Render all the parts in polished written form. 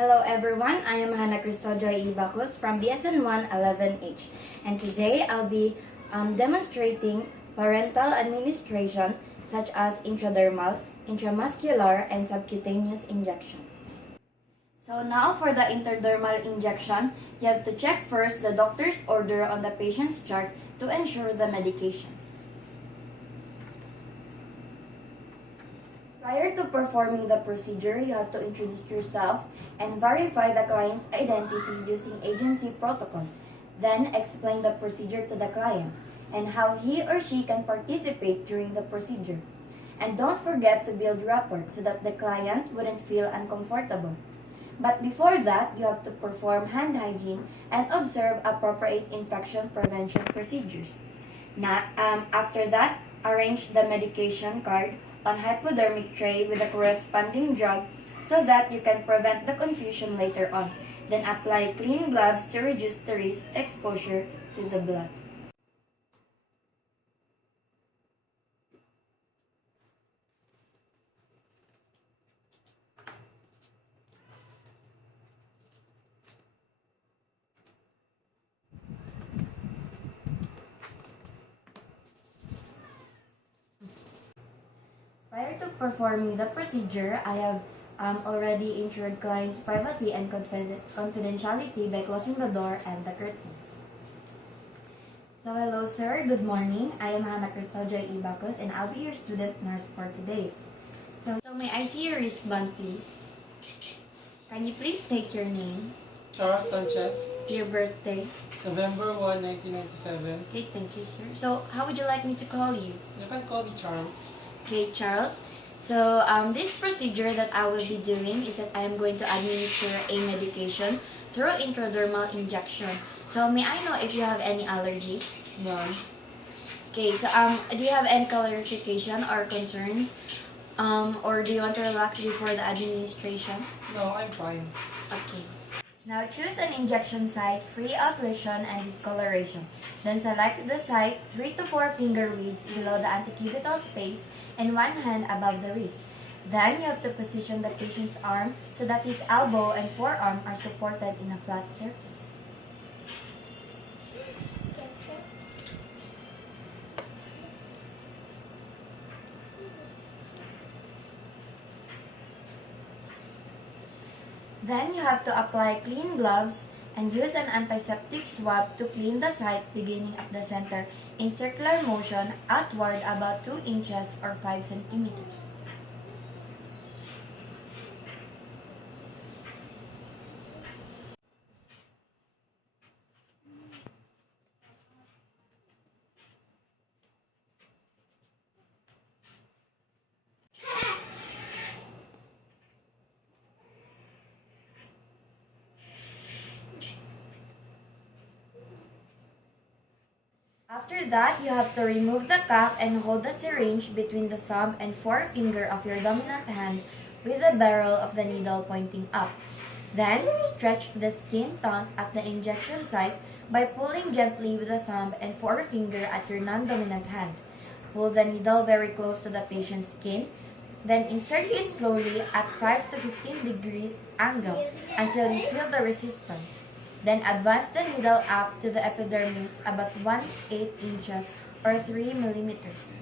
Hello everyone, I am Hannah Crystal Joy Ibacus from BSN1 11H, and today I'll be demonstrating parental administration such as intradermal, intramuscular, and subcutaneous injection. So now for the intradermal injection, you have to check first the doctor's order on the patient's chart to ensure the medication. Prior to performing the procedure, you have to introduce yourself and verify the client's identity using agency protocol. Then explain the procedure to the client and how he or she can participate during the procedure. And don't forget to build rapport so that the client wouldn't feel uncomfortable. But before that, you have to perform hand hygiene and observe appropriate infection prevention procedures. After that, arrange the medication card on hypodermic tray with the corresponding drug so that you can prevent the confusion later on. Then apply clean gloves to reduce the risk exposure to the blood. Prior to performing the procedure, I have already ensured clients' privacy and confidentiality by closing the door and the curtains. So hello sir, good morning. I am Hannah Crystal Joy Ibacus and I'll be your student nurse for today. So may I see your wristband please? Can you please take your name? Charles Sanchez, Your birthday? November 1, 1997. Okay, thank you sir. So how would you like me to call you? You can call me Charles. Okay, Charles. So, this procedure that I will be doing is that I am going to administer a medication through intradermal injection. So, may I know if you have any allergies? None. Okay, so, do you have any clarification or concerns? Or do you want to relax before the administration? No, I'm fine. Okay. Now, choose an injection site free of lesion and discoloration. Then select the site 3 to 4 finger widths below the antecubital space and one hand above the wrist. Then you have to position the patient's arm so that his elbow and forearm are supported in a flat surface. Then you have to apply clean gloves and use an antiseptic swab to clean the site beginning at the center in circular motion outward about 2 inches or 5 centimeters. After that, you have to remove the cap and hold the syringe between the thumb and forefinger of your dominant hand with the barrel of the needle pointing up. Then, stretch the skin taut at the injection site by pulling gently with the thumb and forefinger at your non-dominant hand. Pull the needle very close to the patient's skin, then insert it slowly at 5 to 15 degrees angle until you feel the resistance. Then advance the needle up to the epidermis about 1/8 inches or 3 millimeters.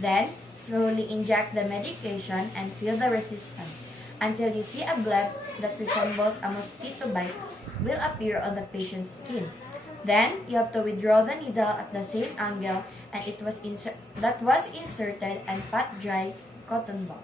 Then, slowly inject the medication and feel the resistance until you see a bleb that resembles a mosquito bite will appear on the patient's skin. Then, you have to withdraw the needle at the same angle and that was inserted and pat dry cotton ball.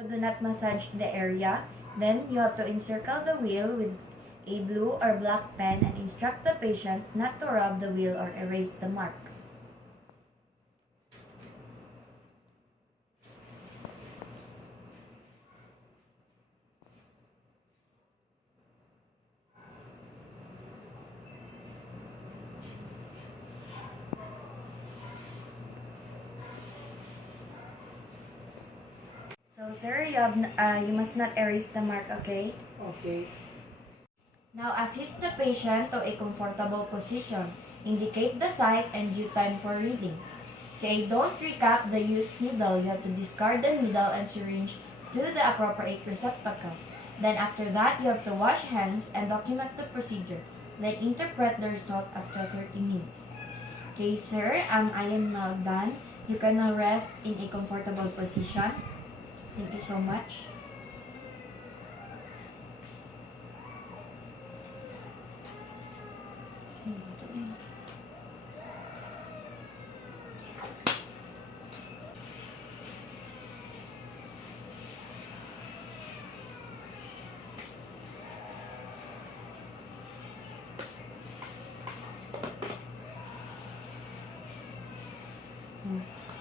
So do not massage the area. Then you have to encircle the wheel with a blue or black pen and instruct the patient not to rub the wheel or erase the mark. So sir, you must not erase the mark, okay? Okay. Now assist the patient to a comfortable position. Indicate the site and due time for reading. Okay, don't recap the used needle. You have to discard the needle and syringe to the appropriate receptacle. Then after that, you have to wash hands and document the procedure. Then interpret the result after 30 minutes. Okay, sir, I am now done. You can now rest in a comfortable position. Thank you so much.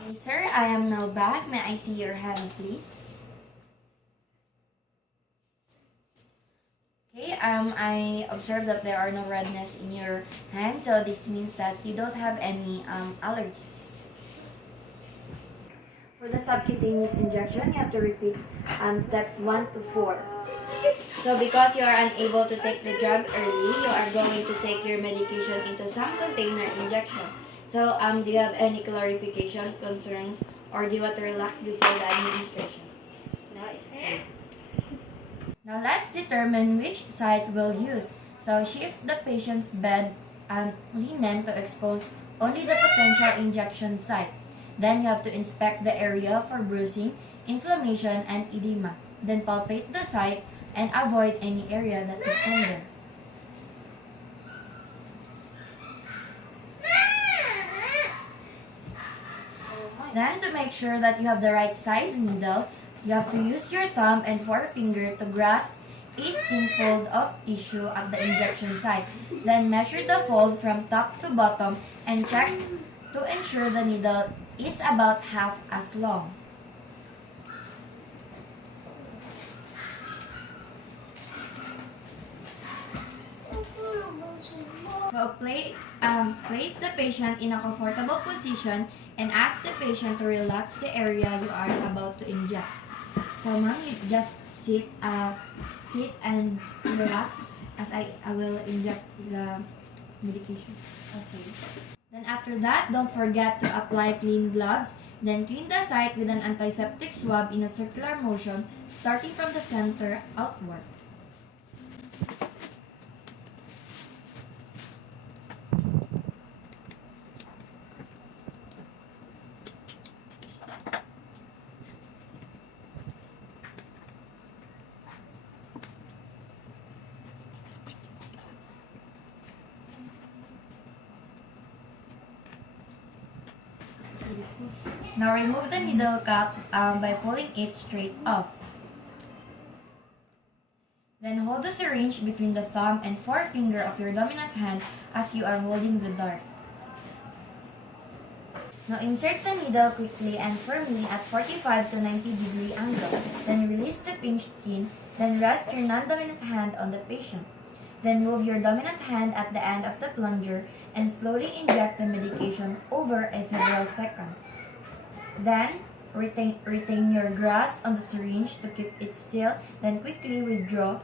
Okay, sir, I am now back. May I see your hand, please? Okay, I observed that there are no redness in your hand, so this means that you don't have any allergies. For the subcutaneous injection, you have to repeat steps 1 to 4. So because you are unable to take the drug early, you are going to take your medication into some container injection. So do you have any clarification, concerns, or do you want to relax before the administration? No, it's okay. Now let's determine which site we'll use. So shift the patient's bed and linen to expose only the potential injection site. Then you have to inspect the area for bruising, inflammation, and edema. Then palpate the site and avoid any area that is tender. Then to make sure that you have the right size needle, you have to use your thumb and forefinger to grasp a skin fold of tissue at the injection site. Then measure the fold from top to bottom and check to ensure the needle is about half as long. So place the patient in a comfortable position and ask the patient to relax the area you are about to inject. So ma'am, you just sit and relax as I will inject the medication. Okay. Then after that, don't forget to apply clean gloves. Then clean the site with an antiseptic swab in a circular motion, starting from the center outward. Now remove the needle cap by pulling it straight off. Then hold the syringe between the thumb and forefinger of your dominant hand as you are holding the dart. Now insert the needle quickly and firmly at 45 to 90 degree angle. Then release the pinched skin. Then rest your non-dominant hand on the patient. Then move your dominant hand at the end of the plunger and slowly inject the medication over a several seconds. Then retain your grasp on the syringe to keep it still. Then quickly withdraw.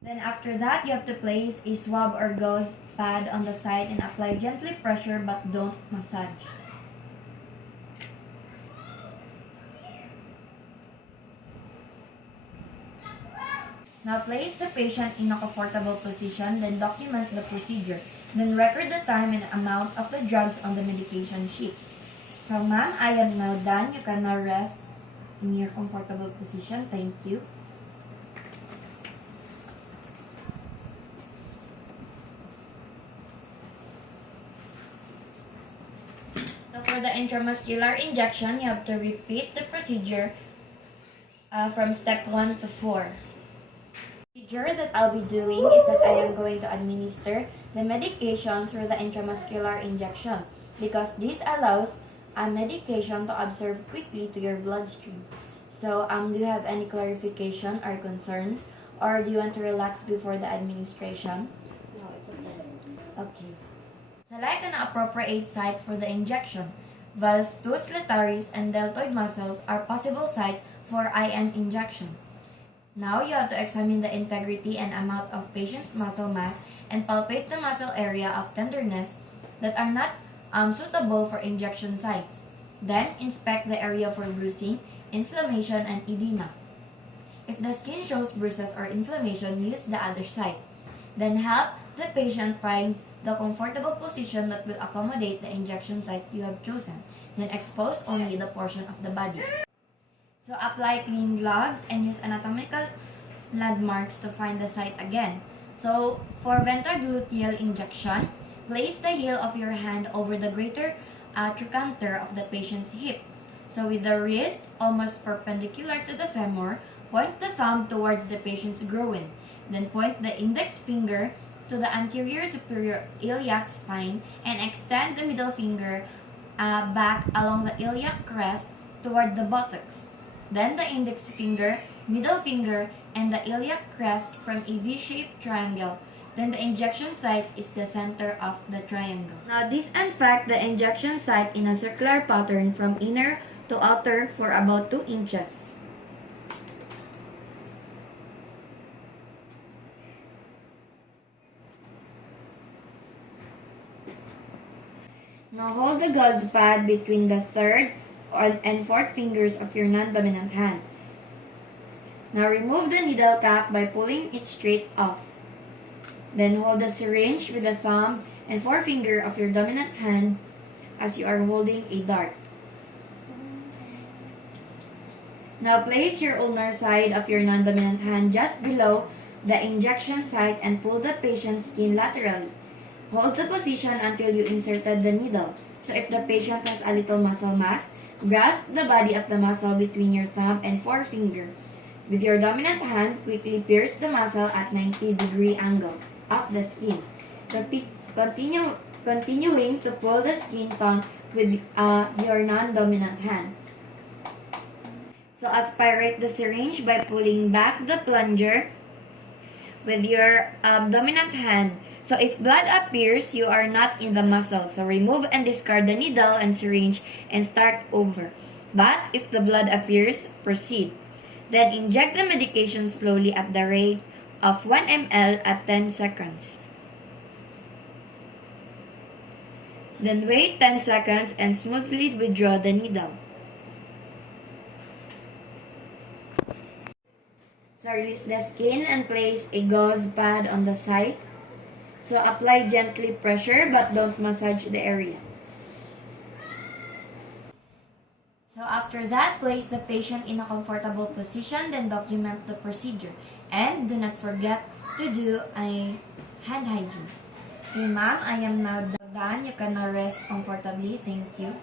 Then after that, you have to place a swab or gauze pad on the site and apply gently pressure but don't massage. Now place the patient in a comfortable position, then document the procedure. Then record the time and amount of the drugs on the medication sheet. So ma'am, I am now done. You can now rest in your comfortable position. Thank you. So for the intramuscular injection, you have to repeat the procedure from step 1 to 4. The procedure that I'll be doing is that I am going to administer the medication through the intramuscular injection because this allows a medication to absorb quickly to your bloodstream. So, do you have any clarification or concerns, or do you want to relax before the administration? No, it's okay. Okay. Select an appropriate site for the injection. Valves, tus lataris, and deltoid muscles are possible sites for IM injection. Now you have to examine the integrity and amount of patient's muscle mass and palpate the muscle area of tenderness that are not suitable for injection sites. Then inspect the area for bruising, inflammation, and edema. If the skin shows bruises or inflammation, use the other site. Then help the patient find the comfortable position that will accommodate the injection site you have chosen. Then expose only the portion of the body. So apply clean gloves and use anatomical landmarks to find the site again. So for ventrogluteal injection, place the heel of your hand over the greater trochanter of the patient's hip. So with the wrist almost perpendicular to the femur, point the thumb towards the patient's groin. Then point the index finger to the anterior superior iliac spine and extend the middle finger back along the iliac crest toward the buttocks. Then the index finger, middle finger, and the iliac crest from a V-shaped triangle. Then the injection site is the center of the triangle. Now this in fact the injection site in a circular pattern from inner to outer for about 2 inches. Now hold the gauze pad between the third and fourth fingers of your non-dominant hand. Now remove the needle cap by pulling it straight off. Then hold the syringe with the thumb and forefinger of your dominant hand as you are holding a dart. Now place your ulnar side of your non-dominant hand just below the injection site and pull the patient's skin laterally. Hold the position until you inserted the needle. So if the patient has a little muscle mass, grasp the body of the muscle between your thumb and forefinger. With your dominant hand, quickly pierce the muscle at 90-degree angle of the skin. Continuing to pull the skin tone with your non-dominant hand. So aspirate the syringe by pulling back the plunger with your dominant hand. So if blood appears, you are not in the muscle. So remove and discard the needle and syringe and start over. But if the blood appears, proceed. Then inject the medication slowly at the rate of 1 ml at 10 seconds. Then wait 10 seconds and smoothly withdraw the needle. So release the skin and place a gauze pad on the site. So apply gently pressure but don't massage the area. So after that, place the patient in a comfortable position, then document the procedure. And do not forget to do a hand hygiene. Okay ma'am, I am now done. You can now rest comfortably. Thank you.